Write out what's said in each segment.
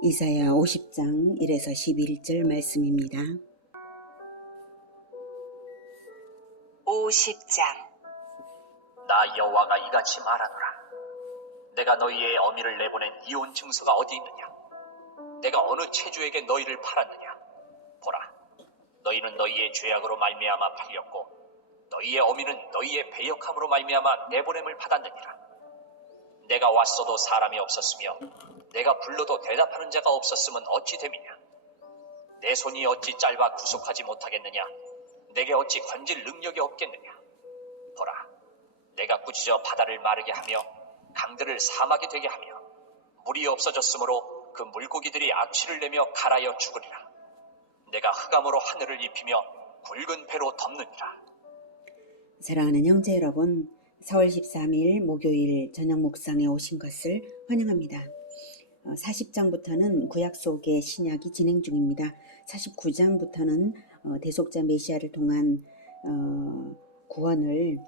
이사야 50장 1에서 11절 말씀입니다. 50장. 나 여호와가 이같이 말하노라. 내가 너희의 어미를 내보낸 이혼 증서가 어디 있느냐? 내가 어느 체주에게 너희를 팔았느냐? 보라, 너희는 너희의 죄악으로 말미암아 팔렸고 너희의 어미는 너희의 배역함으로 말미암아 내보냄을 받았느니라. 내가 왔어도 사람이 없었으며 내가 불러도 대답하는 자가 없었으면 어찌 됨이냐? 내 손이 어찌 짧아 구속하지 못하겠느냐? 내게 어찌 건질 능력이 없겠느냐? 보라, 내가 꾸짖어 바다를 마르게 하며 강들을 사막이 되게 하며 물이 없어졌으므로 그 물고기들이 악취를 내며 갈아여 죽으리라. 내가 흑암으로 하늘을 입히며 굵은 배로 덮느니라. 사랑하는 형제 여러분, 4월 13일 목요일 저녁 묵상에 오신 것을 환영합니다. 40장부터는 구약 속의 신약이 진행 중입니다. 49장부터는 대속자 메시아를 통한 구원을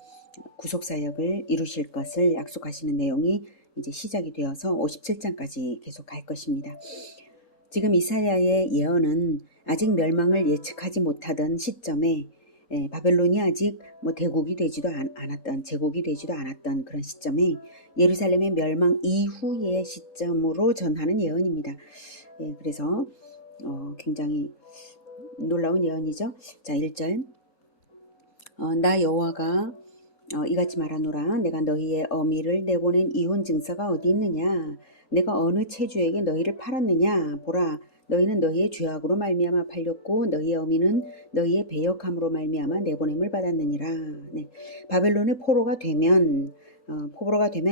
구속사역을 이루실 것을 약속하시는 내용이 이제 시작이 되어서 57장까지 계속 갈 것입니다. 지금 이사야의 예언은 아직 멸망을 예측하지 못하던 시점에 바벨론이 아직 제국이 되지도 않았던 그런 시점에 예루살렘의 멸망 이후의 시점으로 전하는 예언입니다. 그래서 굉장히 놀라운 예언이죠. 자, 1절. 나 여호와가 이같이 말하노라. 내가 너희의 어미를 내보낸 이혼 증서가 어디 있느냐? 내가 어느 체주에게 너희를 팔았느냐? 보라, 너희는 너희의 죄악으로 말미암아 팔렸고 너희의 어미는 너희의 배역함으로 말미암아 내보냄을 받았느니라. 네. 바벨론의 포로가 되면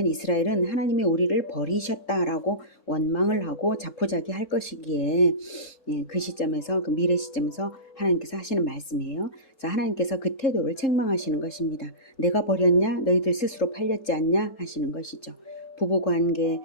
이스라엘은 하나님이 우리를 버리셨다라고 원망을 하고 자포자기할 것이기에 그 시점에서, 그 미래 시점에서 하나님께서 하시는 말씀이에요. 자, 하나님께서 그 태도를 책망하시는 것입니다. 내가 버렸냐? 너희들 스스로 팔렸지 않냐? 하시는 것이죠. 부부관계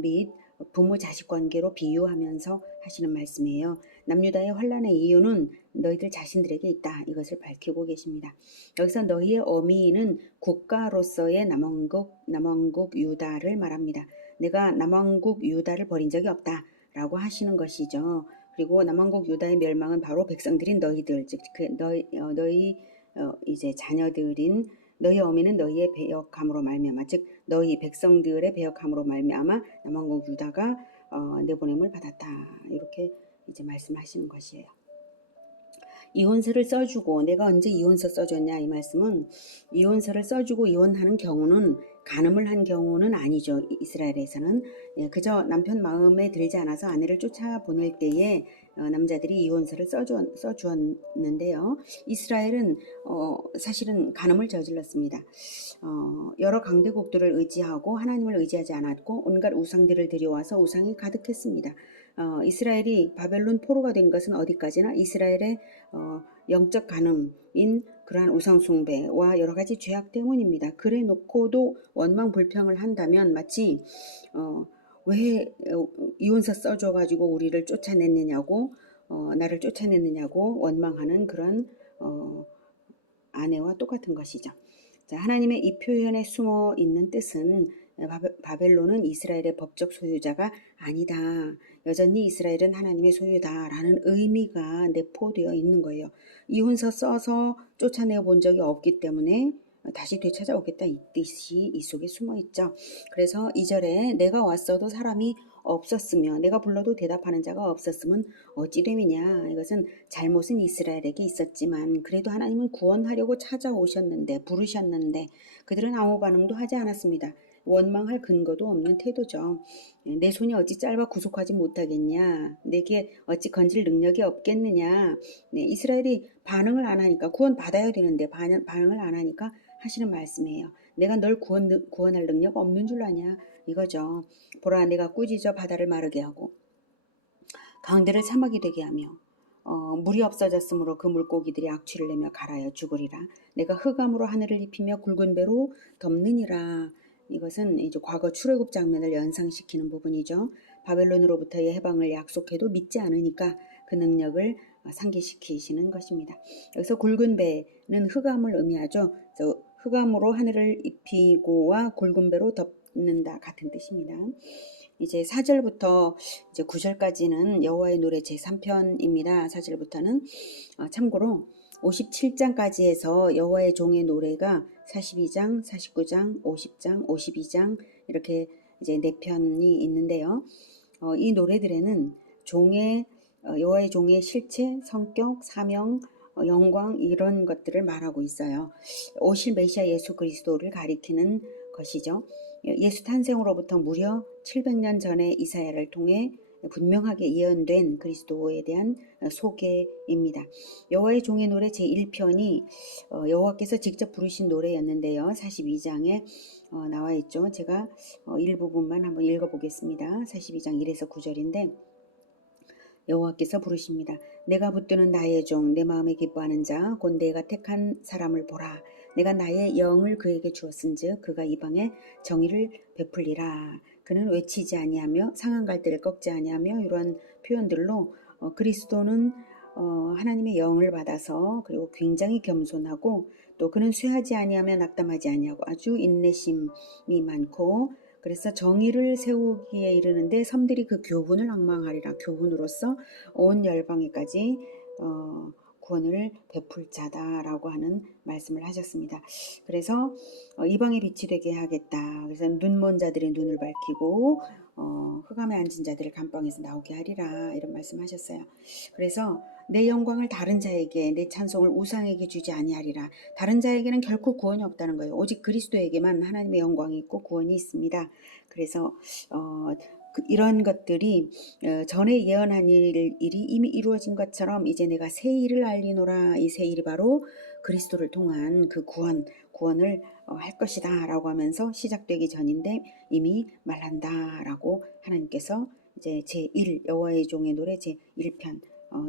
및 부모 자식 관계로 비유하면서 하시는 말씀이에요. 남유다의 환란의 이유는 너희들 자신들에게 있다. 이것을 밝히고 계십니다. 여기서 너희의 어미는 국가로서의 남왕국 유다를 말합니다. 내가 남왕국 유다를 버린 적이 없다 라고 하시는 것이죠. 그리고 남왕국 유다의 멸망은 바로 백성들인 너희들, 즉 너희 이제 자녀들인 너희 어미는 너희의 배역함으로 말미암아, 즉 너희 백성들의 배역함으로 말미암아 남왕국 유다가 내보냄을 받았다. 이렇게 이제 말씀하시는 것이에요. 이혼서를 써주고, 내가 언제 이혼서 써줬냐? 이 말씀은 이혼서를 써주고 이혼하는 경우는, 간음을 한 경우는 아니죠. 이스라엘에서는 그저 남편 마음에 들지 않아서 아내를 쫓아보낼 때에 남자들이 이혼서를 써주었는데요. 이스라엘은 사실은 간음을 저질렀습니다. 여러 강대국들을 의지하고 하나님을 의지하지 않았고 온갖 우상들을 들여와서 우상이 가득했습니다. 이스라엘이 바벨론 포로가 된 것은 어디까지나 이스라엘의 영적 간음인 그러한 우상숭배와 여러 가지 죄악 때문입니다. 그래 놓고도 원망 불평을 한다면 마치 왜 이혼서 써줘가지고 우리를 쫓아냈느냐고, 나를 쫓아냈느냐고 원망하는 그런 아내와 똑같은 것이죠. 자, 하나님의 이 표현에 숨어 있는 뜻은 바벨론은 이스라엘의 법적 소유자가 아니다. 여전히 이스라엘은 하나님의 소유다라는 의미가 내포되어 있는 거예요. 이혼서 써서 쫓아내어 본 적이 없기 때문에 다시 되찾아오겠다, 이 뜻이 이 속에 숨어 있죠. 그래서 2절에 내가 왔어도 사람이 없었으며 내가 불러도 대답하는 자가 없었으면 어찌 됨이냐. 이것은 잘못은 이스라엘에게 있었지만 그래도 하나님은 구원하려고 찾아오셨는데, 부르셨는데 그들은 아무 반응도 하지 않았습니다. 원망할 근거도 없는 태도죠. 내 손이 어찌 짧아 구속하지 못하겠냐. 내게 어찌 건질 능력이 없겠느냐. 이스라엘이 반응을 안 하니까, 구원 받아야 되는데 반응을 안 하니까 하시는 말씀이에요. 내가 널 구원할 능력 없는 줄 아냐. 이거죠. 보라, 내가 꾸짖어 바다를 마르게 하고 강들을 사막이 되게 하며 물이 없어졌으므로 그 물고기들이 악취를 내며 갈아여 죽으리라. 내가 흑암으로 하늘을 입히며 굵은 배로 덮느니라. 이것은 이제 과거 출애굽 장면을 연상시키는 부분이죠. 바벨론으로부터의 해방을 약속해도 믿지 않으니까 그 능력을 상기시키시는 것입니다. 여기서 굵은 배는 흑암을 의미하죠. 흑암으로 하늘을 입히고와 굵은 배로 덮는다 같은 뜻입니다. 이제 4절부터 이제 9절까지는 여호와의 노래 제3편입니다. 4절부터는 참고로 57장까지 해서 여호와의 종의 노래가 42장, 49장, 50장, 52장 이렇게 이제 4편이 있는데요. 이 노래들에는 여호와의 종의 실체, 성격, 사명, 영광 이런 것들을 말하고 있어요. 오실 메시아 예수 그리스도를 가리키는 것이죠. 예수 탄생으로부터 무려 700년 전에 이사야를 통해 분명하게 예언된 그리스도에 대한 소개입니다. 여호와의 종의 노래 제1편이 여호와께서 직접 부르신 노래였는데요. 42장에 나와 있죠. 제가 일부분만 한번 읽어보겠습니다. 42장 1에서 9절인데 여호와께서 부르십니다. 내가 붙드는 나의 종, 내 마음에 기뻐하는 자, 곧 내가 택한 사람을 보라. 내가 나의 영을 그에게 주었은즉 그가 이방에 정의를 베풀리라. 그는 외치지 아니하며 상한 갈대를 꺾지 아니하며 이런 표현들로 그리스도는 하나님의 영을 받아서 그리고 굉장히 겸손하고 또 그는 쇠하지 아니하며 낙담하지 아니하고 아주 인내심이 많고 그래서 정의를 세우기에 이르는데 섬들이 그 교훈을 앙망하리라. 교훈으로서 온 열방에까지 구원을 베풀 자다라고 하는 말씀을 하셨습니다. 그래서 이방의 빛이 되게 하겠다. 그래서 눈먼 자들의 눈을 밝히고 흑암에 앉은 자들을 감방에서 나오게 하리라. 이런 말씀하셨어요. 그래서 내 영광을 다른 자에게 내 찬송을 우상에게 주지 아니하리라. 다른 자에게는 결코 구원이 없다는 거예요. 오직 그리스도에게만 하나님의 영광이 있고 구원이 있습니다. 그래서 이런 것들이 전에 예언한 일이 이미 이루어진 것처럼 이제 내가 새 일을 알리노라. 이 새 일이 바로 그리스도를 통한 그 구원을 할 것이다 라고 하면서 시작되기 전인데 이미 말한다 라고 하나님께서 이제 제1 여호와의 종의 노래 제1편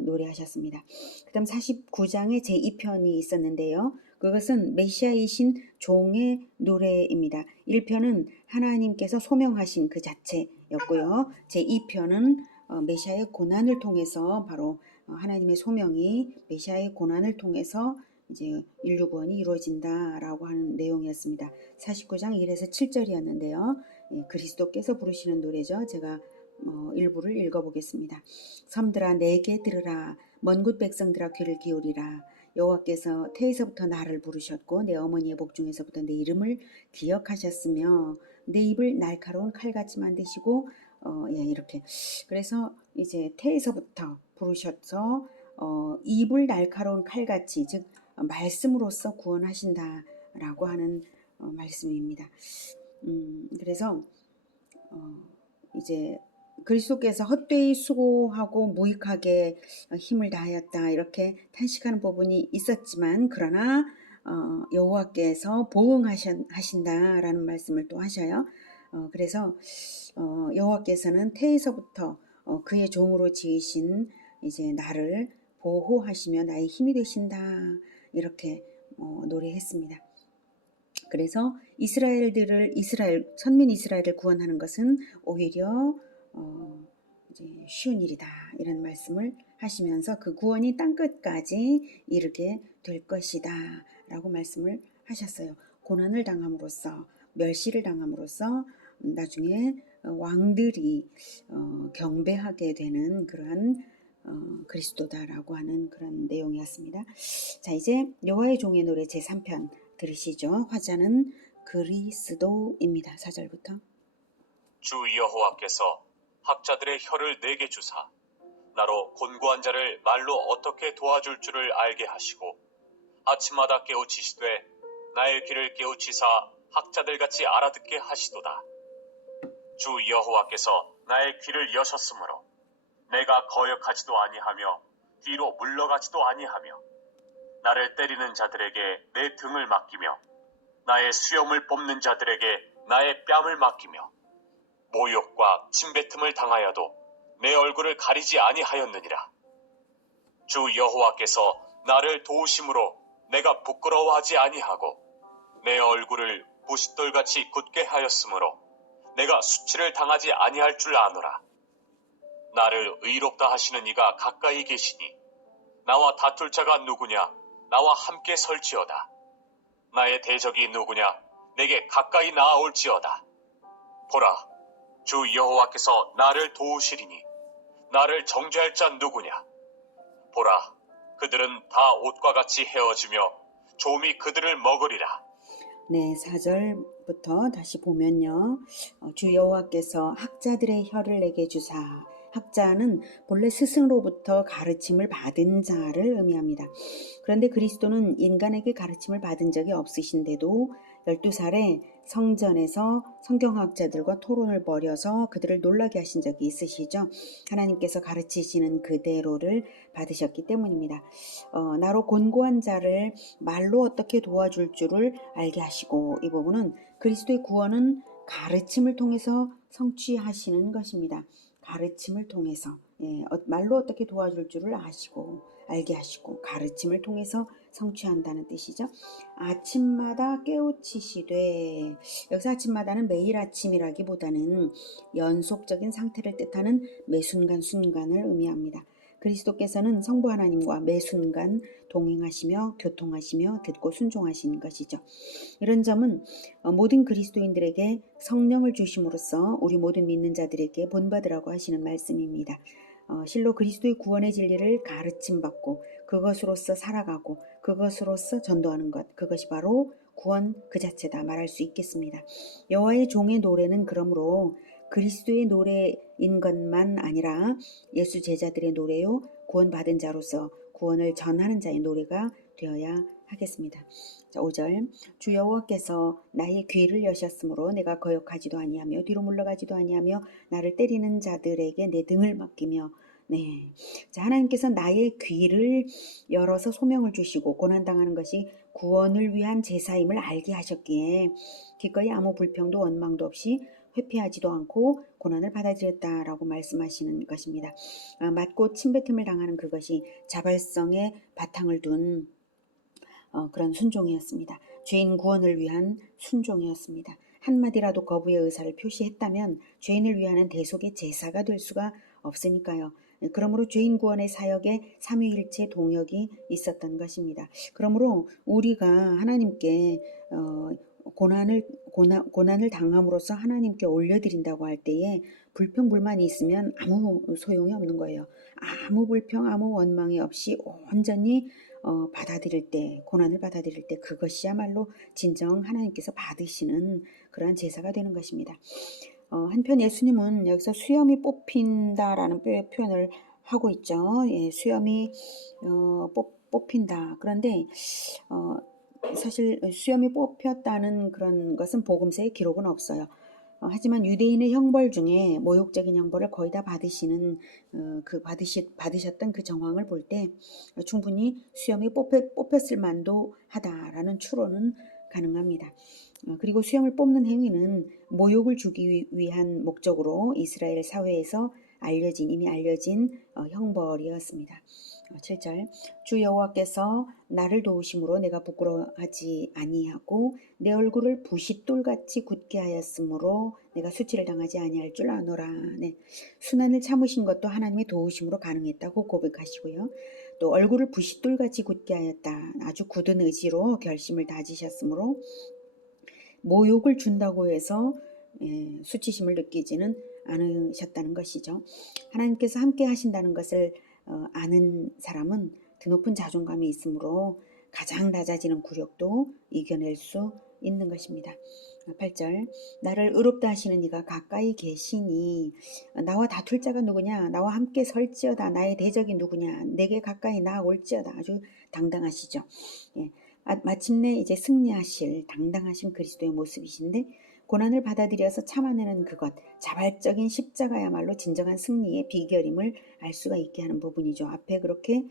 노래하셨습니다. 그 다음 49장에 제2편이 있었는데요. 그것은 메시아이신 종의 노래입니다. 1편은 하나님께서 소명하신 그 자체였고요. 제2편은 메시아의 고난을 통해서 바로 하나님의 소명이 메시아의 고난을 통해서 이제 인류 구원이 이루어진다라고 하는 내용이었습니다. 49장 1에서 7절이었는데요. 그리스도께서 부르시는 노래죠. 제가 일부를 읽어보겠습니다. 섬들아 내게 들으라. 먼 곳 백성들아 귀를 기울이라. 여호와께서 태에서부터 나를 부르셨고 내 어머니의 복중에서부터 내 이름을 기억하셨으며 내 입을 날카로운 칼같이 만드시고 이렇게 그래서 이제 태에서부터 부르셔서 입을 날카로운 칼같이 즉 말씀으로써 구원하신다라고 하는 말씀입니다. 그래서 이제 그리스도께서 헛되이 수고하고 무익하게 힘을 다하였다 이렇게 탄식하는 부분이 있었지만 그러나 여호와께서 보응하신다라는 말씀을 또 하셔요. 그래서 여호와께서는 태에서부터 그의 종으로 지으신 이제 나를 보호하시며 나의 힘이 되신다 이렇게 노래했습니다. 그래서 선민 이스라엘을 구원하는 것은 오히려 이제 쉬운 일이다 이런 말씀을 하시면서 그 구원이 땅끝까지 이르게 될 것이다 라고 말씀을 하셨어요. 고난을 당함으로써 멸시를 당함으로써 나중에 왕들이 경배하게 되는 그러한 그리스도다라고 하는 그런 내용이었습니다. 자 이제 여호와의 종의 노래 제3편 들으시죠. 화자는 그리스도입니다. 4절부터 주 여호와께서 학자들의 혀를 내게 주사 나로 곤고한 자를 말로 어떻게 도와줄 줄을 알게 하시고 아침마다 깨우치시되 나의 귀를 깨우치사 학자들같이 알아듣게 하시도다. 주 여호와께서 나의 귀를 여셨으므로 내가 거역하지도 아니하며 뒤로 물러가지도 아니하며 나를 때리는 자들에게 내 등을 맡기며 나의 수염을 뽑는 자들에게 나의 뺨을 맡기며 모욕과 침뱉음을 당하여도 내 얼굴을 가리지 아니하였느니라. 주 여호와께서 나를 도우심으로 내가 부끄러워하지 아니하고 내 얼굴을 부싯돌같이 굳게 하였으므로 내가 수치를 당하지 아니할 줄 아노라. 나를 의롭다 하시는 이가 가까이 계시니 나와 다툴 자가 누구냐? 나와 함께 설지어다. 나의 대적이 누구냐? 내게 가까이 나아올지어다. 보라, 주 여호와께서 나를 도우시리니 나를 정죄할 자 누구냐? 보라, 그들은 다 옷과 같이 헤어지며 좀이 그들을 먹으리라. 네, 4절부터 다시 보면요. 주 여호와께서 학자들의 혀를 내게 주사. 학자는 본래 스승으로부터 가르침을 받은 자를 의미합니다. 그런데 그리스도는 인간에게 가르침을 받은 적이 없으신데도 12살에 성전에서 성경학자들과 토론을 벌여서 그들을 놀라게 하신 적이 있으시죠. 하나님께서 가르치시는 그대로를 받으셨기 때문입니다. 나로 곤고한 자를 말로 어떻게 도와줄 줄을 알게 하시고, 이 부분은 그리스도의 구원은 가르침을 통해서 성취하시는 것입니다. 가르침을 통해서 말로 어떻게 도와줄 줄을 아시고 알게 하시고 가르침을 통해서 성취한다는 뜻이죠. 아침마다 깨우치시되, 여기서 아침마다는 매일 아침이라기보다는 연속적인 상태를 뜻하는 매 순간순간을 의미합니다. 그리스도께서는 성부 하나님과 매 순간 동행하시며 교통하시며 듣고 순종하시는 것이죠. 이런 점은 모든 그리스도인들에게 성령을 주심으로써 우리 모든 믿는 자들에게 본받으라고 하시는 말씀입니다. 실로 그리스도의 구원의 진리를 가르침받고 그것으로서 살아가고 그것으로서 전도하는 것, 그것이 바로 구원 그 자체다 말할 수 있겠습니다. 여호와의 종의 노래는 그러므로 그리스도의 노래인 것만 아니라 예수 제자들의 노래요, 구원받은 자로서 구원을 전하는 자의 노래가 되어야 하겠습니다. 자, 5절, 주 여호와께서 나의 귀를 여셨으므로 내가 거역하지도 아니하며 뒤로 물러가지도 아니하며 나를 때리는 자들에게 내 등을 맡기며. 네, 자, 하나님께서 나의 귀를 열어서 소명을 주시고 고난당하는 것이 구원을 위한 제사임을 알게 하셨기에 기꺼이 아무 불평도 원망도 없이 회피하지도 않고 고난을 받아들였다라고 말씀하시는 것입니다. 맞고 침뱉음을 당하는 그것이 자발성의 바탕을 둔 그런 순종이었습니다. 죄인 구원을 위한 순종이었습니다. 한마디라도 거부의 의사를 표시했다면 죄인을 위하는 대속의 제사가 될 수가 없으니까요. 그러므로 죄인 구원의 사역에 삼위일체 동역이 있었던 것입니다. 그러므로 우리가 하나님께 고난을 당함으로써 하나님께 올려드린다고 할 때에 불평불만이 있으면 아무 소용이 없는 거예요. 아무 불평, 아무 원망이 없이 온전히 받아들일 때, 고난을 받아들일 때 그것이야말로 진정 하나님께서 받으시는 그러한 제사가 되는 것입니다. 한편 예수님은 여기서 수염이 뽑힌다라는 표현을 하고 있죠. 예, 수염이 뽑힌다. 그런데 사실 수염이 뽑혔다는 그런 것은 복음서에 기록은 없어요. 하지만 유대인의 형벌 중에 모욕적인 형벌을 거의 다 받으시는 받으셨던 그 정황을 볼 때 충분히 수염이 뽑혔을 만도 하다라는 추론은 가능합니다. 그리고 수염을 뽑는 행위는 모욕을 주기 위한 목적으로 이스라엘 사회에서 이미 알려진 형벌이었습니다. 7절, 주 여호와께서 나를 도우심으로 내가 부끄러워하지 아니하고 내 얼굴을 부싯돌같이 굳게 하였으므로 내가 수치를 당하지 아니할 줄 아노라. 네. 순환을 참으신 것도 하나님의 도우심으로 가능했다고 고백하시고요. 또 얼굴을 부싯돌같이 굳게 하였다. 아주 굳은 의지로 결심을 다지셨으므로 모욕을 준다고 해서 수치심을 느끼지는 않으셨다는 것이죠. 하나님께서 함께 하신다는 것을 아는 사람은 드높은 자존감이 있으므로 가장 낮아지는 굴욕도 이겨낼 수 있는 것입니다. 8절, 나를 의롭다 하시는 이가 가까이 계시니 나와 다툴 자가 누구냐? 나와 함께 설지어다. 나의 대적이 누구냐? 내게 가까이 나올지어다. 아주 당당하시죠. 예. 마침내 이제 승리하실 당당하신 그리스도의 모습이신데 고난을 받아들여서 참아내는 그것, 자발적인 십자가야말로 진정한 승리의 비결임을 알 수가 있게 하는 부분이죠. 앞에 그렇게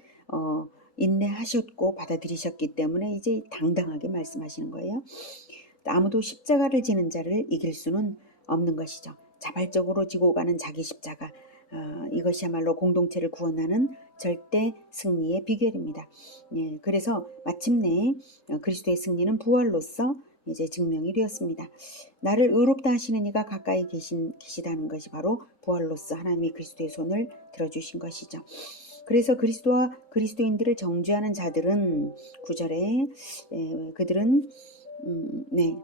인내하셨고 받아들이셨기 때문에 이제 당당하게 말씀하시는 거예요. 아무도 십자가를 지는 자를 이길 수는 없는 것이죠. 자발적으로 지고 가는 자기 십자가, 이것이야말로 공동체를 구원하는 절대 승리의 비결입니다. 예, 그래서 마침내 그리스도의 승리는 부활로서 이제 증명이 되었습니다. 나를 의롭다 하시는 이가 가까이 계시다는 것이 바로 부활로서 하나님이 그리스도의 손을 들어주신 것이죠. 그래서 그리스도와 그리스도인들을 정죄하는 자들은 9절에 그들은 네.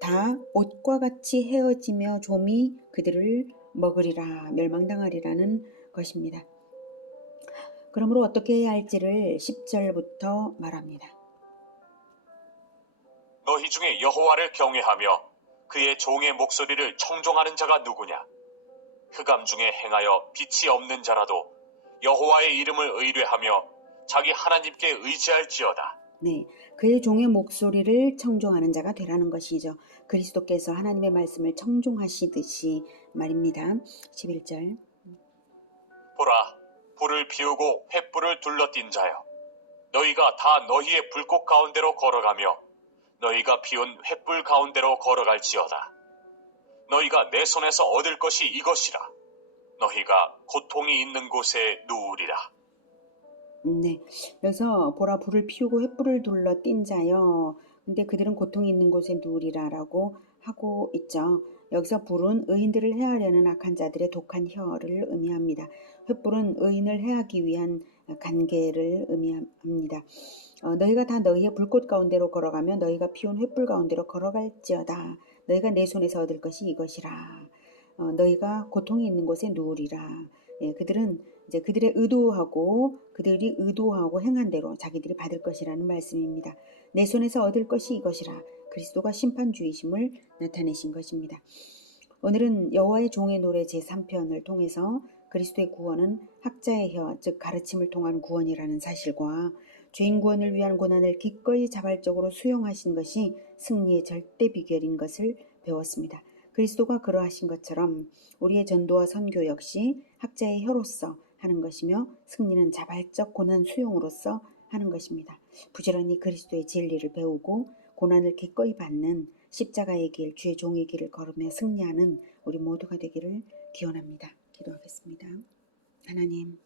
다 옷과 같이 헤어지며 좀이 그들을 먹으리라 멸망당하리라는 것입니다. 그러므로 어떻게 해야 할지를 10절부터 말합니다. 너희 중에 여호와를 경외하며 그의 종의 목소리를 청종하는 자가 누구냐? 흑암 중에 행하여 빛이 없는 자라도 여호와의 이름을 의뢰하며 자기 하나님께 의지할지어다. 네, 그의 종의 목소리를 청종하는 자가 되라는 것이죠. 그리스도께서 하나님의 말씀을 청종하시듯이 말입니다. 11절. 보라, 불을 피우고 횃불을 둘러띈 자여, 너희가 다 너희의 불꽃 가운데로 걸어가며 너희가 피운 횃불 가운데로 걸어갈지어다. 너희가 내 손에서 얻을 것이 이것이라. 너희가 고통이 있는 곳에 누우리라. 네, 여기서 보라 불을 피우고 횃불을 둘러 띈 자여. 근데 그들은 고통이 있는 곳에 누우리라라고 하고 있죠. 여기서 불은 의인들을 해하려는 악한 자들의 독한 혀를 의미합니다. 횃불은 의인을 해하기 위한 간계를 의미합니다. 너희가 다 너희의 불꽃 가운데로 걸어가며 너희가 피운 횃불 가운데로 걸어갈지어다. 너희가 내 손에서 얻을 것이 이것이라. 너희가 고통이 있는 곳에 누우리라. 예, 그들은 이제 그들이 의도하고 행한 대로 자기들이 받을 것이라는 말씀입니다. 내 손에서 얻을 것이 이것이라. 그리스도가 심판주이심을 나타내신 것입니다. 오늘은 여호와의 종의 노래 제3편을 통해서 그리스도의 구원은 학자의 혀, 즉 가르침을 통한 구원이라는 사실과 죄인 구원을 위한 고난을 기꺼이 자발적으로 수용하신 것이 승리의 절대 비결인 것을 배웠습니다. 그리스도가 그러하신 것처럼 우리의 전도와 선교 역시 학자의 혀로서 하는 것이며 승리는 자발적 고난 수용으로서 하는 것입니다. 부지런히 그리스도의 진리를 배우고 고난을 기꺼이 받는 십자가의 길, 주의 종의 길을 걸으며 승리하는 우리 모두가 되기를 기원합니다. 기도하겠습니다. 하나님,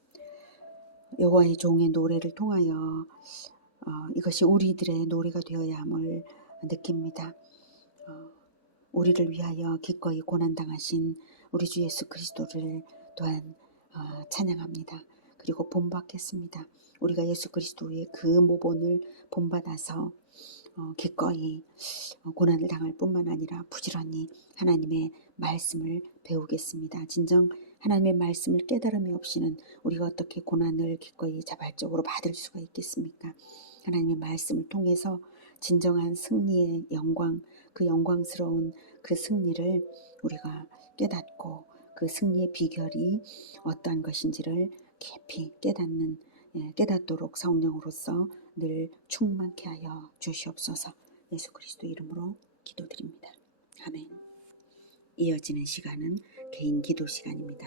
여호와의 종의 노래를 통하여 이것이 우리들의 노래가 되어야 함을 느낍니다. 우리를 위하여 기꺼이 고난당하신 우리 주 예수 그리스도를 또한 찬양합니다. 그리고 본받겠습니다. 우리가 예수 그리스도의 그 모본을 본받아서 기꺼이 고난을 당할 뿐만 아니라 부지런히 하나님의 말씀을 배우겠습니다. 진정 하나님의 말씀을 깨달음이 없이는 우리가 어떻게 고난을 기꺼이 자발적으로 받을 수가 있겠습니까? 하나님의 말씀을 통해서 진정한 승리의 영광, 그 영광스러운 그 승리를 우리가 깨닫고 그 승리의 비결이 어떠한 것인지를 깊이 깨닫도록 성령으로서 늘 충만케 하여 주시옵소서. 예수 그리스도 이름으로 기도드립니다. 아멘. 이어지는 시간은 개인 기도 시간입니다.